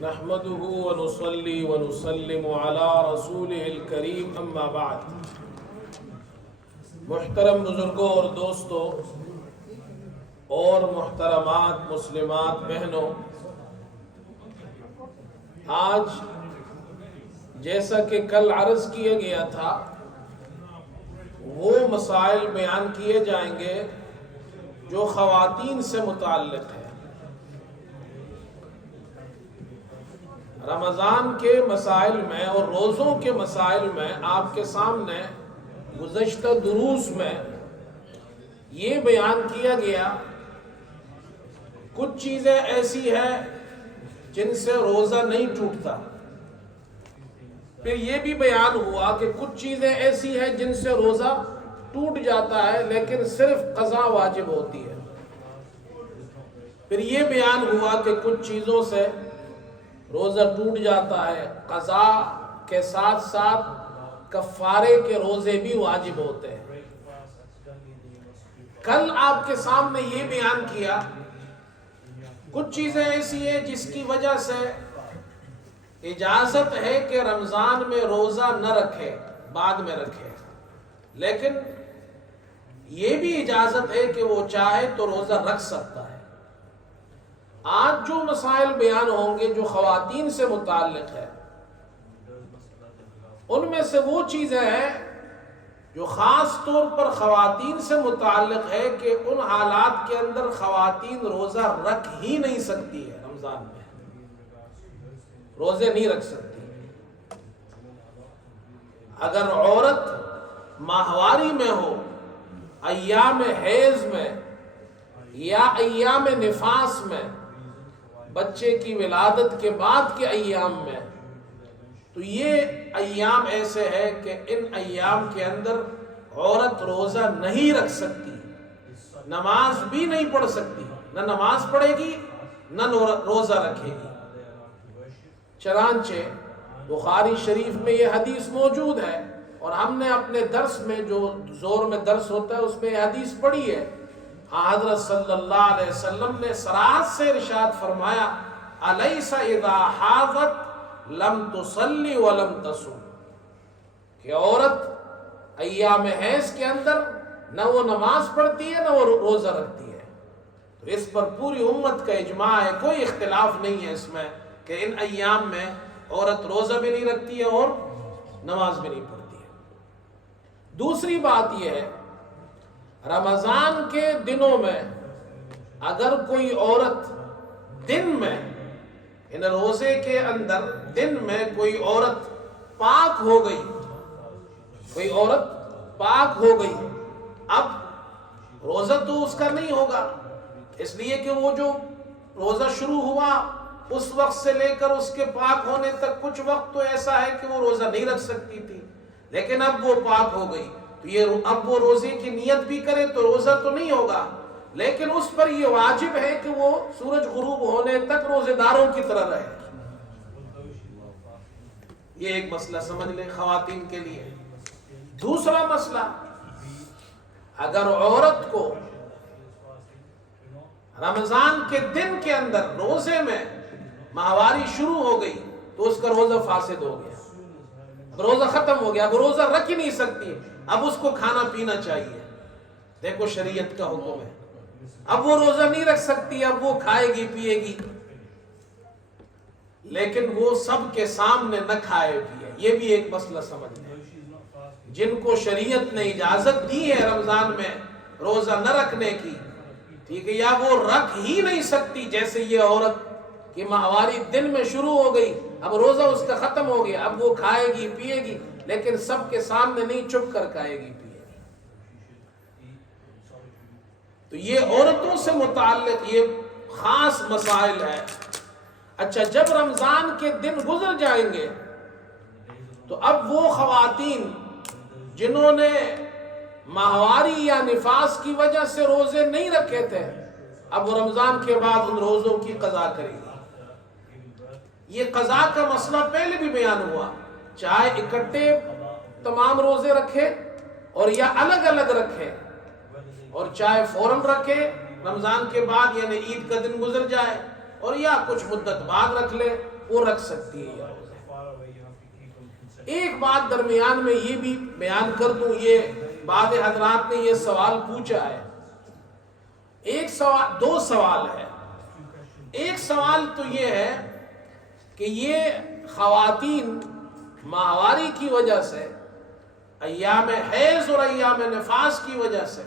نحمده ونصلي ونسلم على رسوله الكريم اما بعد۔ محترم بزرگوں اور دوستوں اور محترمات مسلمات بہنوں، آج جیسا کہ کل عرض کیا گیا تھا وہ مسائل بیان کیے جائیں گے جو خواتین سے متعلق ہے۔ رمضان کے مسائل میں اور روزوں کے مسائل میں آپ کے سامنے گزشتہ دروس میں یہ بیان کیا گیا، کچھ چیزیں ایسی ہیں جن سے روزہ نہیں ٹوٹتا، پھر یہ بھی بیان ہوا کہ کچھ چیزیں ایسی ہیں جن سے روزہ ٹوٹ جاتا ہے لیکن صرف قضا واجب ہوتی ہے، پھر یہ بیان ہوا کہ کچھ چیزوں سے روزہ ٹوٹ جاتا ہے، قضا کے ساتھ ساتھ کفارے کے روزے بھی واجب ہوتے ہیں۔ کل آپ کے سامنے یہ بیان کیا کچھ چیزیں ایسی ہیں جس کی وجہ سے اجازت ہے کہ رمضان میں روزہ نہ رکھے، بعد میں رکھے، لیکن یہ بھی اجازت ہے کہ وہ چاہے تو روزہ رکھ سکتا ہے۔ آج جو مسائل بیان ہوں گے جو خواتین سے متعلق ہے، ان میں سے وہ چیزیں ہیں جو خاص طور پر خواتین سے متعلق ہے کہ ان حالات کے اندر خواتین روزہ رکھ ہی نہیں سکتی ہے، رمضان میں روزے نہیں رکھ سکتی۔ اگر عورت ماہواری میں ہو، ایام حیض میں یا ایام نفاس میں، بچے کی ولادت کے بعد کے ایام میں، تو یہ ایام ایسے ہے کہ ان ایام کے اندر عورت روزہ نہیں رکھ سکتی، نماز بھی نہیں پڑھ سکتی، نہ نماز پڑھے گی نہ روزہ رکھے گی۔ چنانچہ بخاری شریف میں یہ حدیث موجود ہے اور ہم نے اپنے درس میں جو زور میں درس ہوتا ہے اس میں یہ حدیث پڑھی ہے۔ حضرت صلی اللہ علیہ وسلم نے صراحت سے ارشاد فرمایا، الیس اذا حاضت لم تصلی ولم تصم، کہ عورت ایام حیض کے اندر نہ وہ نماز پڑھتی ہے نہ وہ روزہ رکھتی ہے۔ تو اس پر پوری امت کا اجماع ہے، کوئی اختلاف نہیں ہے اس میں کہ ان ایام میں عورت روزہ بھی نہیں رکھتی ہے اور نماز بھی نہیں پڑھتی ہے۔ دوسری بات یہ ہے، رمضان کے دنوں میں اگر کوئی عورت دن میں، ان روزے کے اندر دن میں کوئی عورت پاک ہو گئی، کوئی عورت پاک ہو گئی، اب روزہ تو اس کا نہیں ہوگا، اس لیے کہ وہ جو روزہ شروع ہوا اس وقت سے لے کر اس کے پاک ہونے تک کچھ وقت تو ایسا ہے کہ وہ روزہ نہیں رکھ سکتی تھی، لیکن اب وہ پاک ہو گئی تو یہ اب وہ روزے کی نیت بھی کرے تو روزہ تو نہیں ہوگا، لیکن اس پر یہ واجب ہے کہ وہ سورج غروب ہونے تک روزے داروں کی طرح رہے۔ یہ ایک مسئلہ سمجھ لیں خواتین کے لیے۔ دوسرا مسئلہ، اگر عورت کو رمضان کے دن کے اندر روزے میں ماہواری شروع ہو گئی تو اس کا روزہ فاسد ہو گیا، اب روزہ ختم ہو گیا، اب روزہ رکھ ہی نہیں سکتی، اب اس کو کھانا پینا چاہیے۔ دیکھو شریعت کا حکم ہے، اب وہ روزہ نہیں رکھ سکتی، اب وہ کھائے گی پیے گی، لیکن وہ سب کے سامنے نہ کھائے پیے۔ یہ بھی ایک مسئلہ سمجھ لیں، جن کو شریعت نے اجازت دی ہے رمضان میں روزہ نہ رکھنے کی، ٹھیک ہے، یا وہ رکھ ہی نہیں سکتی، جیسے یہ عورت کہ ماہواری دن میں شروع ہو گئی، اب روزہ اس کا ختم ہو گیا، اب وہ کھائے گی پیے گی، لیکن سب کے سامنے نہیں، چھپ کر کھائے گی پیے گی۔ تو یہ عورتوں سے متعلق یہ خاص مسائل ہے۔ اچھا، جب رمضان کے دن گزر جائیں گے تو اب وہ خواتین جنہوں نے ماہواری یا نفاس کی وجہ سے روزے نہیں رکھے تھے، اب وہ رمضان کے بعد ان روزوں کی قضا کریں گی۔ یہ قضا کا مسئلہ پہلے بھی بیان ہوا، چاہے اکٹھے تمام روزے رکھے اور یا الگ الگ رکھے، اور چاہے فوراً رکھے رمضان کے بعد، یعنی عید کا دن گزر جائے، اور یا کچھ مدت بعد رکھ لے، وہ رکھ سکتی ہے یہ روزے۔ ایک بات درمیان میں یہ بھی بیان کر دوں، یہ بعض حضرات نے یہ سوال پوچھا ہے، ایک سوال، دو سوال ہے۔ ایک سوال تو یہ ہے کہ یہ خواتین ماہواری کی وجہ سے، ایام حیض اور ایام نفاس کی وجہ سے،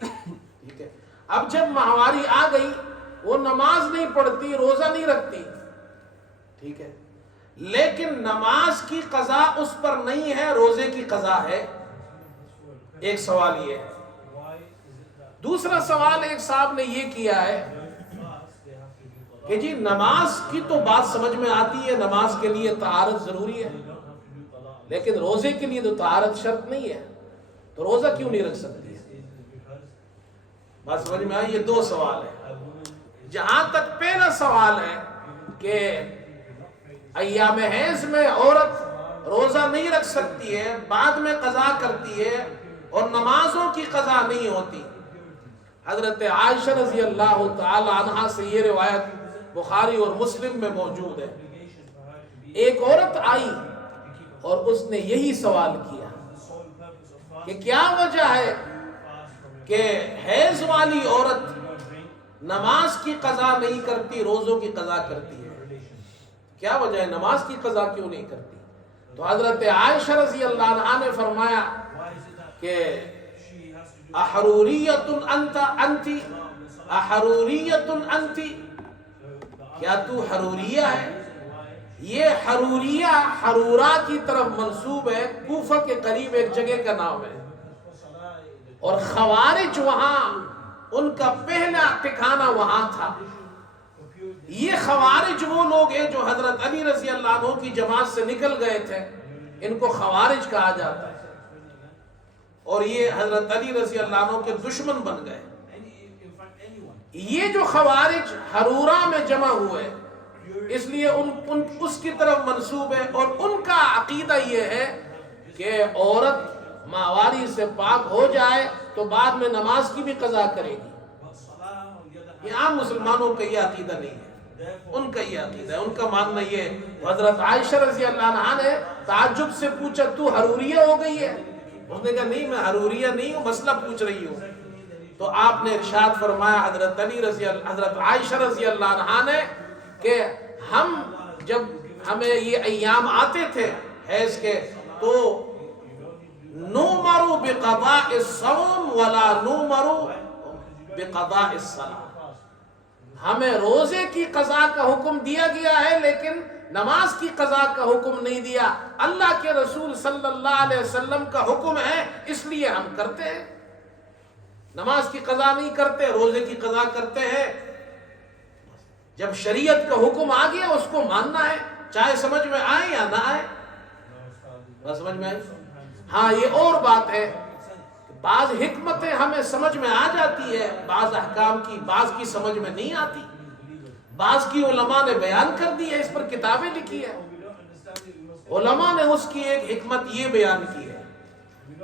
ٹھیک ہے، اب جب ماہواری آ گئی وہ نماز نہیں پڑھتی، روزہ نہیں رکھتی، ٹھیک ہے، لیکن نماز کی قضا اس پر نہیں ہے، روزے کی قضا ہے۔ ایک سوال یہ ہے۔ دوسرا سوال ایک صاحب نے یہ کیا ہے کہ جی نماز کی تو بات سمجھ میں آتی ہے، نماز کے لیے طہارت ضروری ہے، لیکن روزے کے لیے تو طہارت شرط نہیں ہے، تو روزہ کیوں نہیں رکھ سکتی ہے؟ بات سمجھ میں آئی؟ یہ دو سوال ہیں۔ جہاں تک پہلا سوال ہے کہ ایام حیض میں عورت روزہ نہیں رکھ سکتی ہے، بعد میں قضا کرتی ہے اور نمازوں کی قضا نہیں ہوتی، حضرت عائشہ رضی اللہ تعالی عنہا سے یہ روایت بخاری اور مسلم میں موجود ہے۔ ایک عورت آئی اور اس نے یہی سوال کیا کہ کیا وجہ ہے کہ حیض والی عورت نماز کی قضا نہیں کرتی، روزوں کی قضا کرتی ہے، کیا وجہ ہے، نماز کی قضا کیوں نہیں کرتی؟ تو حضرت عائشہ رضی اللہ عنہا نے فرمایا کہ احروریت انت احروریت انت، کیا تو حروریہ ہے؟ یہ حروریہ حرورہ کی طرف منسوب ہے، کوفہ کے قریب ایک جگہ کا نام ہے، اور خوارج وہاں ان کا پہلا ٹھکانہ وہاں تھا۔ یہ خوارج وہ لوگ ہیں جو حضرت علی رضی اللہ عنہ کی جماعت سے نکل گئے تھے، ان کو خوارج کہا جاتا ہے، اور یہ حضرت علی رضی اللہ عنہ کے دشمن بن گئے۔ یہ جو خوارج حرورہ میں جمع ہوئے اس لیے اس کی طرف منسوب ہے، اور ان کا عقیدہ یہ ہے کہ عورت ماہواری سے پاک ہو جائے تو بعد میں نماز کی بھی قضا کرے گی۔ یہ عام مسلمانوں کا یہ عقیدہ نہیں ہے، ان کا یہ عقیدہ ہے، ان کا ماننا یہ ہے۔ حضرت عائشہ رضی اللہ عنہا نے تعجب سے پوچھا تو حروریہ ہو گئی ہے؟ اس نے کہا نہیں، میں حروریہ نہیں ہوں، مسئلہ پوچھ رہی ہوں۔ تو آپ نے ارشاد فرمایا حضرت عائشہ رضی اللہ عنہا نے کہ جب ہمیں یہ ایام آتے تھے حیض کے تو نؤمر بقضاء الصوم ولا نؤمر بقضاء الصلاة، ہمیں روزے کی قضا کا حکم دیا گیا ہے لیکن نماز کی قضا کا حکم نہیں دیا۔ اللہ کے رسول صلی اللہ علیہ وسلم کا حکم ہے اس لیے ہم کرتے ہیں، نماز کی قضا نہیں کرتے، روزے کی قضا کرتے ہیں۔ جب شریعت کا حکم آ گیا اس کو ماننا ہے، چاہے سمجھ میں آئے یا نہ آئے۔ بس سمجھ میں آئی؟ ہاں یہ اور بات ہے، بعض حکمتیں ہمیں سمجھ میں آ جاتی ہے، بعض احکام کی، بعض کی سمجھ میں نہیں آتی، بعض کی علماء نے بیان کر دی ہے، اس پر کتابیں لکھی ہے۔ علماء نے اس کی ایک حکمت یہ بیان کی ہے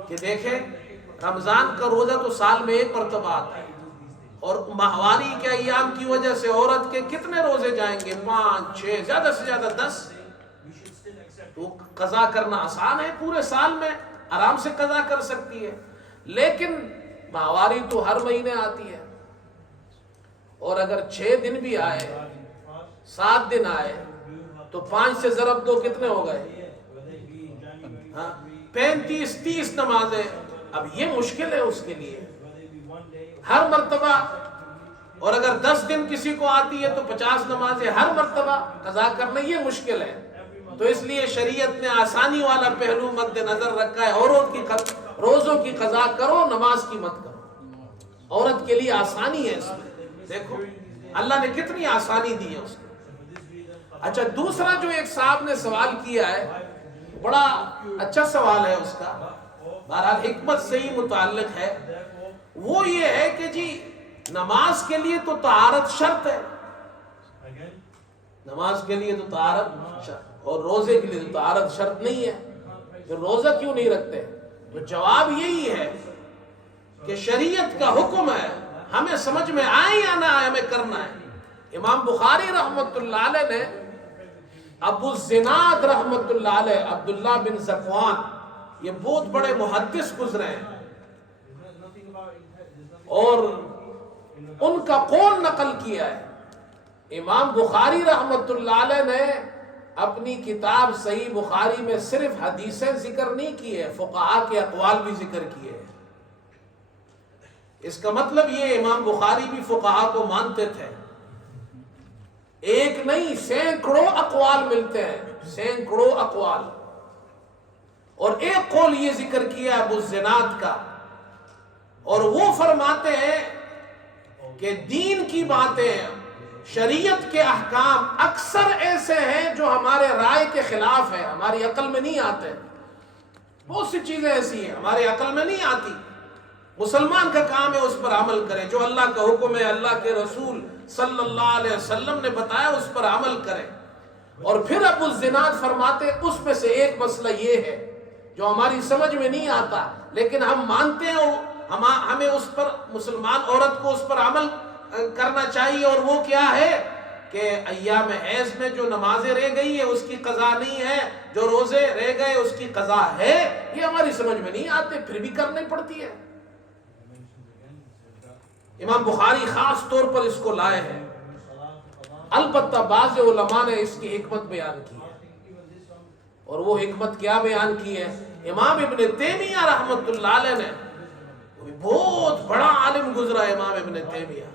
کہ دیکھیں رمضان کا روزہ تو سال میں ایک مرتبہ آتا ہے، اور ماہواری کے ایام کی وجہ سے عورت کے کتنے روزے جائیں گے، 5 6 زیادہ سے زیادہ 10، تو قضا کرنا آسان ہے، پورے سال میں آرام سے قضا کر سکتی ہے۔ لیکن ماہواری تو ہر مہینے آتی ہے، اور اگر 6 دن بھی آئے، 7 دن آئے تو 5 سے ضرب 2 کتنے ہو گئے؟ 35 30 نمازیں۔ اب یہ مشکل ہے اس کے لیے ہر مرتبہ، اور اگر 10 دن کسی کو آتی ہے تو 50 نمازیں ہر مرتبہ قضا کرنا یہ مشکل ہے۔ تو اس لیے شریعت نے آسانی والا پہلو مد نظر رکھا ہے، عورت کی روزوں کی قضا کرو، نماز کی مت کرو، عورت کے لیے آسانی ہے اس میں۔ دیکھو اللہ نے کتنی آسانی دی ہے اس کو۔ اچھا دوسرا جو ایک صاحب نے سوال کیا ہے، بڑا اچھا سوال ہے اس کا، بہرحال حکمت سے ہی متعلق ہے، وہ یہ ہے کہ جی نماز کے لیے تو طہارت شرط ہے، نماز کے لیے تو طہارت شرط، اور روزے کے لیے تو طہارت شرط نہیں ہے، پھر روزہ کیوں نہیں رکھتے؟ تو جواب یہی ہے کہ شریعت کا حکم ہے، ہمیں سمجھ میں آئے یا نہ آئے ہمیں کرنا ہے۔ امام بخاری رحمت اللہ علیہ نے ابو الزناد رحمت اللہ علیہ عبداللہ بن ذکوان، یہ بہت بڑے محدث گزرے ہیں، اور ان کا قول نقل کیا ہے۔ امام بخاری رحمت اللہ علیہ نے اپنی کتاب صحیح بخاری میں صرف حدیثیں ذکر نہیں کی ہے، فقہاء کے اقوال بھی ذکر کیے ہیں۔ اس کا مطلب یہ امام بخاری بھی فقہاء کو مانتے تھے، ایک نہیں سینکڑوں اقوال ملتے ہیں، سینکڑوں اقوال، اور ایک قول یہ ذکر کیا ابو الزناد کا، اور وہ فرماتے ہیں کہ دین کی باتیں، شریعت کے احکام اکثر ایسے ہیں جو ہمارے رائے کے خلاف ہیں، ہماری عقل میں نہیں آتے۔ بہت سی چیزیں ایسی ہیں ہمارے عقل میں نہیں آتی، مسلمان کا کام ہے اس پر عمل کرے، جو اللہ کا حکم ہے، اللہ کے رسول صلی اللہ علیہ وسلم نے بتایا اس پر عمل کرے۔ اور پھر ابو الزناد فرماتے اس میں سے ایک مسئلہ یہ ہے جو ہماری سمجھ میں نہیں آتا لیکن ہم مانتے ہیں، ہمیں اس پر، مسلمان عورت کو اس پر عمل کرنا چاہیے، اور وہ کیا ہے کہ ایام حیض میں جو نمازیں رہ گئی ہے اس کی قضا نہیں ہے، جو روزے رہ گئے اس کی قضا ہے۔ یہ ہماری سمجھ میں نہیں آتے پھر بھی کرنی پڑتی ہے۔ امام بخاری خاص طور پر اس کو لائے ہیں، البتہ بعض علماء نے اس کی حکمت بیان کی ہے، اور وہ حکمت کیا بیان کی ہے؟ امام ابن تیمیہ رحمت اللہ علیہ نے، بہت بڑا عالم گزرا امام ابن تیمیہ،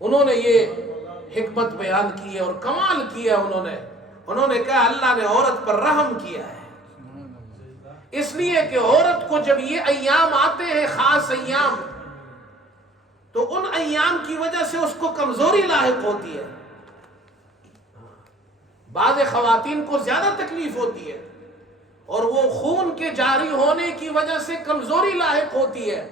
انہوں نے یہ حکمت بیان کی ہے اور کمال کیا انہوں نے کہا اللہ نے عورت پر رحم کیا ہے، اس لیے کہ عورت کو جب یہ ایام آتے ہیں خاص ایام، تو ان ایام کی وجہ سے اس کو کمزوری لاحق ہوتی ہے، بعض خواتین کو زیادہ تکلیف ہوتی ہے، اور وہ خون کے جاری ہونے کی وجہ سے کمزوری لاحق ہوتی ہے،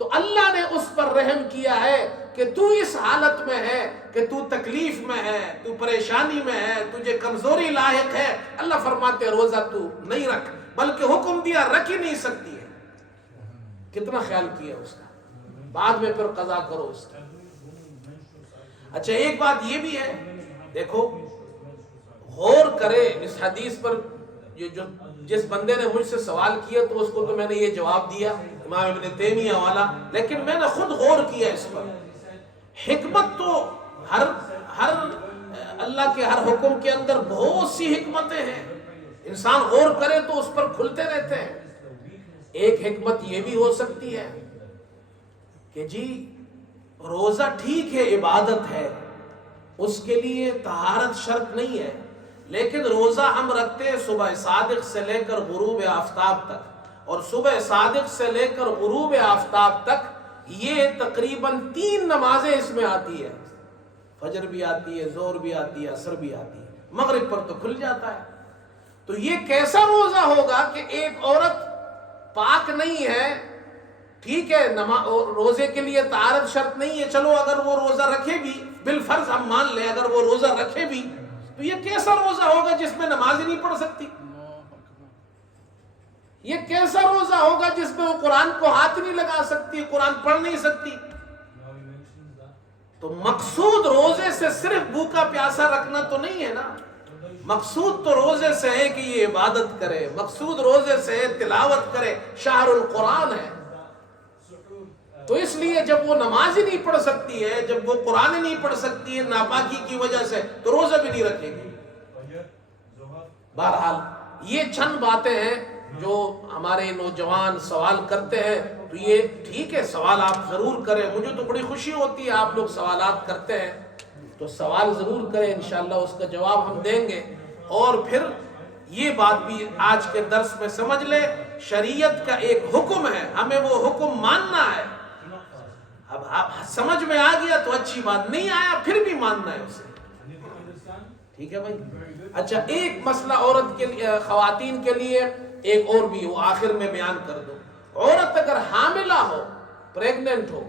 تو اللہ نے اس پر رحم کیا ہے کہ تو اس حالت میں ہے کہ تو تکلیف میں ہے، تو پریشانی میں ہے، تجھے کمزوری لاحق ہے، اللہ فرماتے روزہ تو نہیں رکھ، بلکہ حکم دیا رکھ ہی نہیں سکتی ہے۔ کتنا خیال کیا اس کا، بعد میں پھر قضا کرو اس کا۔ اچھا ایک بات یہ بھی ہے، دیکھو غور کرے اس حدیث پر، یہ جو جس بندے نے مجھ سے سوال کیا تو اس کو تو میں نے یہ جواب دیا امام ابن تیمیہ والا، لیکن میں نے خود غور کیا اس پر۔ حکمت تو ہر اللہ کے ہر حکم کے اندر بہت سی حکمتیں ہیں، انسان غور کرے تو اس پر کھلتے رہتے ہیں۔ ایک حکمت یہ بھی ہو سکتی ہے کہ جی روزہ ٹھیک ہے عبادت ہے، اس کے لیے طہارت شرط نہیں ہے، لیکن روزہ ہم رکھتے ہیں صبح صادق سے لے کر غروب آفتاب تک، اور صبح صادق سے لے کر غروب آفتاب تک یہ تقریباً 3 نمازیں اس میں آتی ہے، فجر بھی آتی ہے، ظہر بھی آتی ہے، عصر بھی آتی ہے، مغرب پر تو کھل جاتا ہے۔ تو یہ کیسا روزہ ہوگا کہ ایک عورت پاک نہیں ہے، ٹھیک ہے روزے کے لیے طہارت شرط نہیں ہے، چلو اگر وہ روزہ رکھے بھی، بالفرض ہم مان لیں اگر وہ روزہ رکھے بھی، تو یہ کیسا روزہ ہوگا جس میں نماز ہی نہیں پڑھ سکتی؟ یہ کیسا روزہ ہوگا جس میں وہ قرآن کو ہاتھ نہیں لگا سکتی، قرآن پڑھ نہیں سکتی؟ تو مقصود روزے سے صرف بھوکا پیاسا رکھنا تو نہیں ہے نا، مقصود تو روزے سے ہے کہ یہ عبادت کرے، مقصود روزے سے ہے تلاوت کرے، شہر القرآن ہے۔ تو اس لیے جب وہ نماز ہی نہیں پڑھ سکتی ہے، جب وہ قرآن ہی نہیں پڑھ سکتی ہے ناپاکی کی وجہ سے، تو روزہ بھی نہیں رکھے گی۔ بہرحال یہ چند باتیں ہیں جو ہمارے نوجوان سوال کرتے ہیں، تو یہ ٹھیک ہے سوال آپ ضرور کریں، مجھے تو بڑی خوشی ہوتی ہے آپ لوگ سوالات کرتے ہیں، تو سوال ضرور کریں، انشاءاللہ اس کا جواب ہم دیں گے۔ اور پھر یہ بات بھی آج کے درس میں سمجھ لے، شریعت کا ایک حکم ہے، ہمیں وہ حکم ماننا ہے۔ اب آپ سمجھ میں آ گیا تو اچھی بات، نہیں آیا پھر بھی ماننا ہے اسے، ٹھیک ہے بھائی۔ اچھا ایک مسئلہ عورت کے لیے، خواتین کے لیے ایک اور بھی وہ آخر میں بیان کر دو۔ عورت اگر حاملہ ہو، پریگننٹ ہو،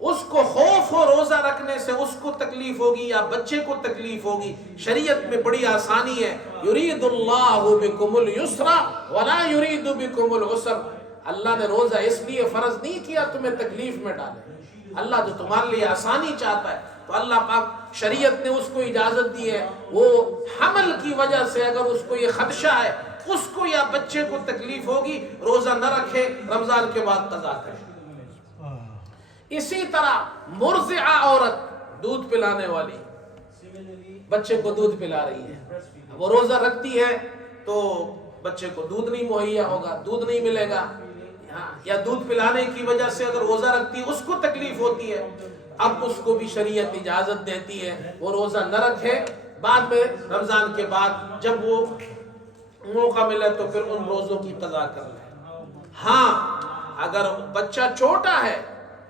اس کو خوف ہو روزہ رکھنے سے اس کو تکلیف ہوگی یا بچے کو تکلیف ہوگی، شریعت میں بڑی آسانی ہے، یرید اللہ بکم اليسر ولا یرید بکم العسر۔ اللہ نے روزہ اس لیے فرض نہیں کیا تمہیں تکلیف میں ڈالے، اللہ تو تمہارے لیے آسانی چاہتا ہے۔ تو اللہ پاک شریعت نے اس کو اجازت دی ہے، وہ حمل کی وجہ سے اگر اس کو یہ خدشہ ہے اس کو یا بچے کو تکلیف ہوگی، روزہ نہ رکھے، رمضان کے بعد قضا کرے۔ اسی طرح مرضعہ عورت، دودھ پلانے والی، بچے کو دودھ پلا رہی ہے، وہ روزہ رکھتی ہے تو بچے کو دودھ نہیں مہیا ہوگا، دودھ نہیں ملے گا، یا دودھ پلانے کی وجہ سے اگر روزہ رکھتی ہے اس کو تکلیف ہوتی ہے، اب اس کو بھی شریعت اجازت دیتی ہے وہ روزہ نہ رکھے، بعد میں رمضان کے بعد جب وہ موقع ملے تو پھر ان روزوں کی قضا کر لے۔ ہاں اگر بچہ چھوٹا ہے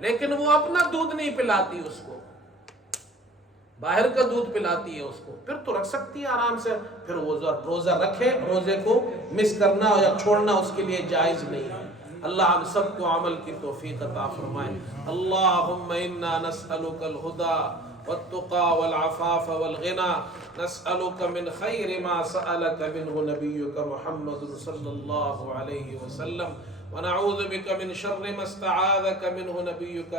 لیکن وہ اپنا دودھ نہیں پلاتی، اس کو باہر کا دودھ پلاتی ہے اس کو، پھر تو رکھ سکتی ہے آرام سے، پھر وہ روزہ رکھے، روزے کو مس کرنا یا چھوڑنا اس کے لیے جائز نہیں ہے۔ اللہ ہم سب کو عمل کی توفیق عطا فرمائے۔ اللہم انا نسألک الہدی والتقى والعفاف والغنى، نسألك من خير ما سألك منه نبيك محمد صلى الله عليه وسلم، ونعوذ بك من شر ما استعاذك منه نبيك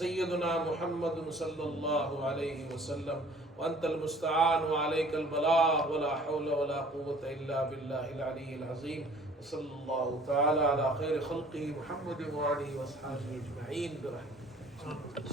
سيدنا محمد صلى الله عليه وسلم، وأنت المستعان وعليك البلاغ، ولا حول ولا قوة إلا بالله العلي العظيم، وصلى الله تعالى على خير خلقه محمد وآله وأصحابه أجمعين برحمته۔